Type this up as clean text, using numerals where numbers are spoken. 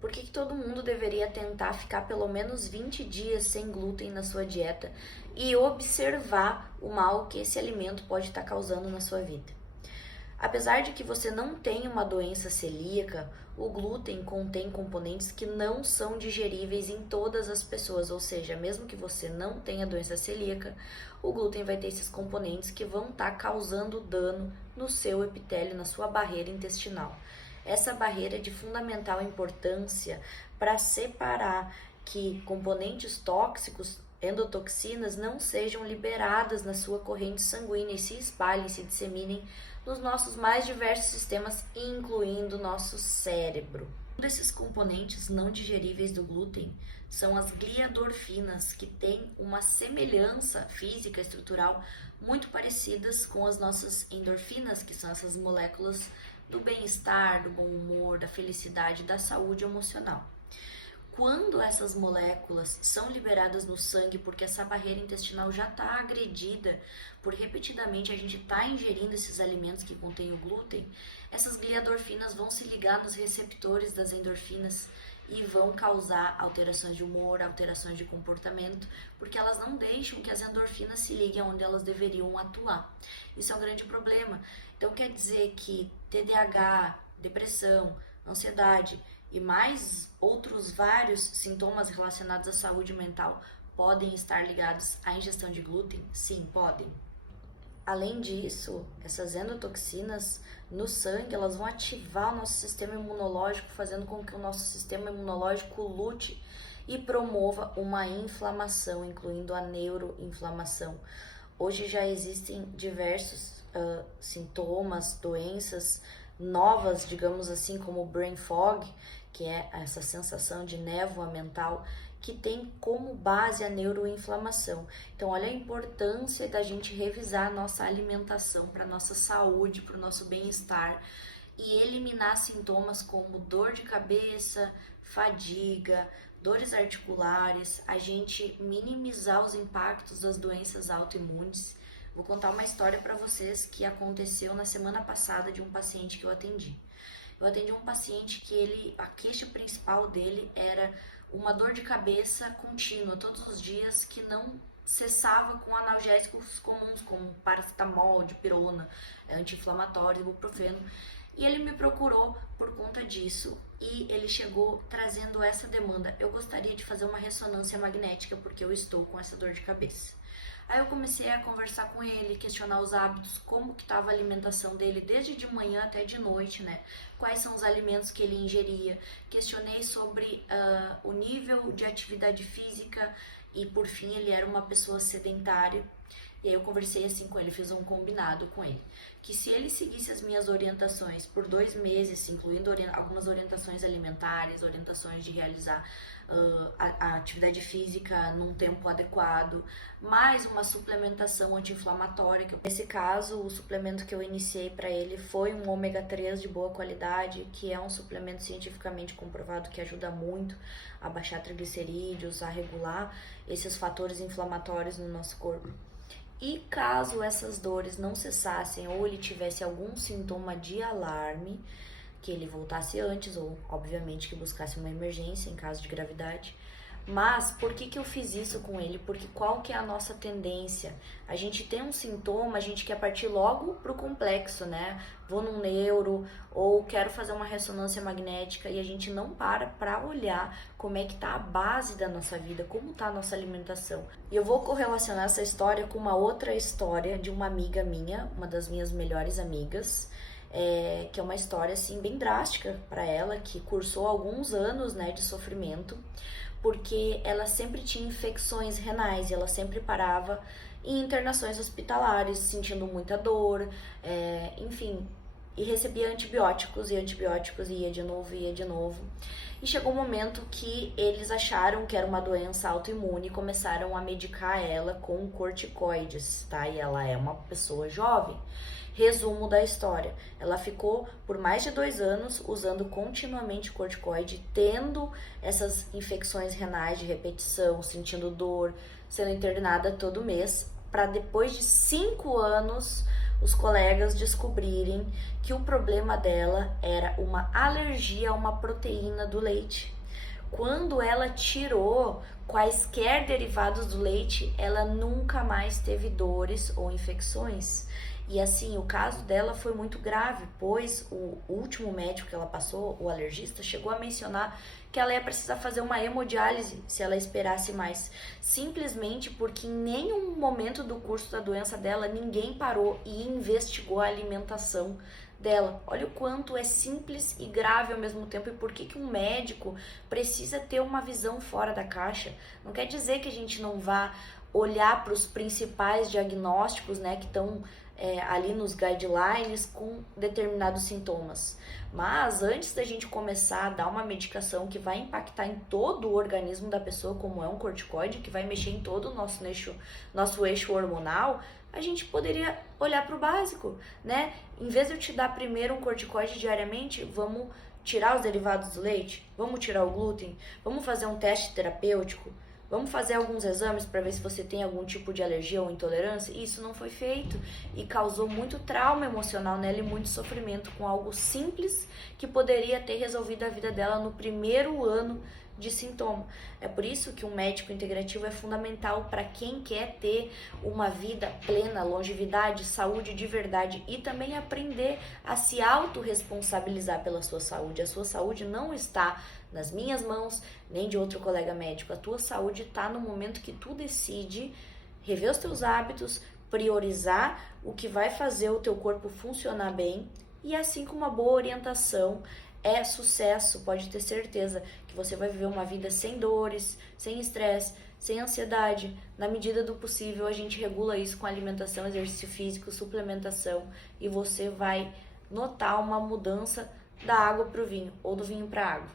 Por que que todo mundo deveria tentar ficar pelo menos 20 dias sem glúten na sua dieta e observar o mal que esse alimento pode estar causando na sua vida? Apesar de que você não tenha uma doença celíaca, o glúten contém componentes que não são digeríveis em todas as pessoas, ou seja, mesmo que você não tenha doença celíaca, o glúten vai ter esses componentes que vão estar causando dano no seu epitélio, na sua barreira intestinal. Essa barreira é de fundamental importância para separar que componentes tóxicos, endotoxinas, não sejam liberadas na sua corrente sanguínea e se espalhem, se disseminem nos nossos mais diversos sistemas, incluindo o nosso cérebro. Um desses componentes não digeríveis do glúten são as gliadorfinas, que têm uma semelhança física estrutural muito parecidas com as nossas endorfinas, que são essas moléculas do bem-estar, do bom humor, da felicidade, da saúde emocional. Quando essas moléculas são liberadas no sangue, porque essa barreira intestinal já está agredida, por repetidamente a gente está ingerindo esses alimentos que contêm o glúten, essas gliadorfinas vão se ligar nos receptores das endorfinas e vão causar alterações de humor, alterações de comportamento, porque elas não deixam que as endorfinas se liguem onde elas deveriam atuar. Isso é um grande problema. Então quer dizer que TDAH, depressão, ansiedade e mais outros vários sintomas relacionados à saúde mental podem estar ligados à ingestão de glúten? Sim, podem. Além disso, essas endotoxinas no sangue, elas vão ativar o nosso sistema imunológico, fazendo com que o nosso sistema imunológico lute e promova uma inflamação, incluindo a neuroinflamação. Hoje já existem diversos sintomas, doenças novas, digamos assim, como o brain fog, que é essa sensação de névoa mental, que tem como base a neuroinflamação. Então, olha a importância da gente revisar a nossa alimentação para a nossa saúde, para o nosso bem-estar e eliminar sintomas como dor de cabeça, fadiga, dores articulares, a gente minimizar os impactos das doenças autoimunes. Vou contar uma história para vocês que aconteceu na semana passada de um paciente que eu atendi. Eu atendi um paciente que a queixa principal dele era uma dor de cabeça contínua, todos os dias, que não cessava com analgésicos comuns, como paracetamol, dipirona, anti-inflamatório, ibuprofeno. E ele me procurou por conta disso e ele chegou trazendo essa demanda. Eu gostaria de fazer uma ressonância magnética porque eu estou com essa dor de cabeça. Aí eu comecei a conversar com ele, questionar os hábitos, como que estava a alimentação dele, desde de manhã até de noite, né? Quais são os alimentos que ele ingeria. Questionei sobre o nível de atividade física e, por fim, ele era uma pessoa sedentária. E aí eu conversei assim com ele, fiz um combinado com ele, que se ele seguisse as minhas orientações por 2 meses, incluindo algumas orientações alimentares, orientações de realizar a atividade física num tempo adequado, mais uma suplementação anti-inflamatória. Nesse caso, o suplemento que eu iniciei para ele foi um ômega 3 de boa qualidade, que é um suplemento cientificamente comprovado que ajuda muito a baixar triglicerídeos, a regular esses fatores inflamatórios no nosso corpo. E caso essas dores não cessassem ou ele tivesse algum sintoma de alarme, que ele voltasse antes ou, obviamente, que buscasse uma emergência em caso de gravidade. Mas por que eu fiz isso com ele? Porque qual que é a nossa tendência? A gente tem um sintoma, a gente quer partir logo pro complexo, né? Vou num neuro ou quero fazer uma ressonância magnética e a gente não para olhar como é que tá a base da nossa vida, como tá a nossa alimentação. E eu vou correlacionar essa história com uma outra história de uma amiga minha, uma das minhas melhores amigas, que é uma história assim bem drástica para ela, que cursou alguns anos, né, de sofrimento, porque ela sempre tinha infecções renais e ela sempre parava em internações hospitalares, sentindo muita dor, enfim, e recebia antibióticos, e ia de novo, ia de novo. E chegou um momento que eles acharam que era uma doença autoimune e começaram a medicar ela com corticoides, tá? E ela é uma pessoa jovem. Resumo da história, ela ficou por mais de 2 anos usando continuamente corticoide, tendo essas infecções renais de repetição, sentindo dor, sendo internada todo mês, para depois de 5 anos os colegas descobrirem que o problema dela era uma alergia a uma proteína do leite. Quando ela tirou quaisquer derivados do leite, ela nunca mais teve dores ou infecções. E assim, o caso dela foi muito grave, pois o último médico que ela passou, o alergista, chegou a mencionar que ela ia precisar fazer uma hemodiálise se ela esperasse mais. Simplesmente porque em nenhum momento do curso da doença dela, ninguém parou e investigou a alimentação dela. Olha o quanto é simples e grave ao mesmo tempo, e por que um médico precisa ter uma visão fora da caixa. Não quer dizer que a gente não vá olhar para os principais diagnósticos, né, que estão ali nos guidelines com determinados sintomas. Mas antes da gente começar a dar uma medicação que vai impactar em todo o organismo da pessoa, como é um corticoide, que vai mexer em todo o nosso eixo hormonal, a gente poderia olhar para o básico, né? Em vez de eu te dar primeiro um corticoide diariamente, vamos tirar os derivados do leite, vamos tirar o glúten, vamos fazer um teste terapêutico, vamos fazer alguns exames para ver se você tem algum tipo de alergia ou intolerância. Isso não foi feito e causou muito trauma emocional nela e muito sofrimento com algo simples que poderia ter resolvido a vida dela no primeiro ano de sintoma. É por isso que um médico integrativo é fundamental para quem quer ter uma vida plena, longevidade, saúde de verdade, e também aprender a se autorresponsabilizar pela sua saúde. A sua saúde não está nas minhas mãos, nem de outro colega médico. A tua saúde está no momento que tu decide rever os teus hábitos, priorizar o que vai fazer o teu corpo funcionar bem, e assim, com uma boa orientação, é sucesso. Pode ter certeza que você vai viver uma vida sem dores, sem estresse, sem ansiedade. Na medida do possível, a gente regula isso com alimentação, exercício físico, suplementação, e você vai notar uma mudança da água para o vinho ou do vinho para a água.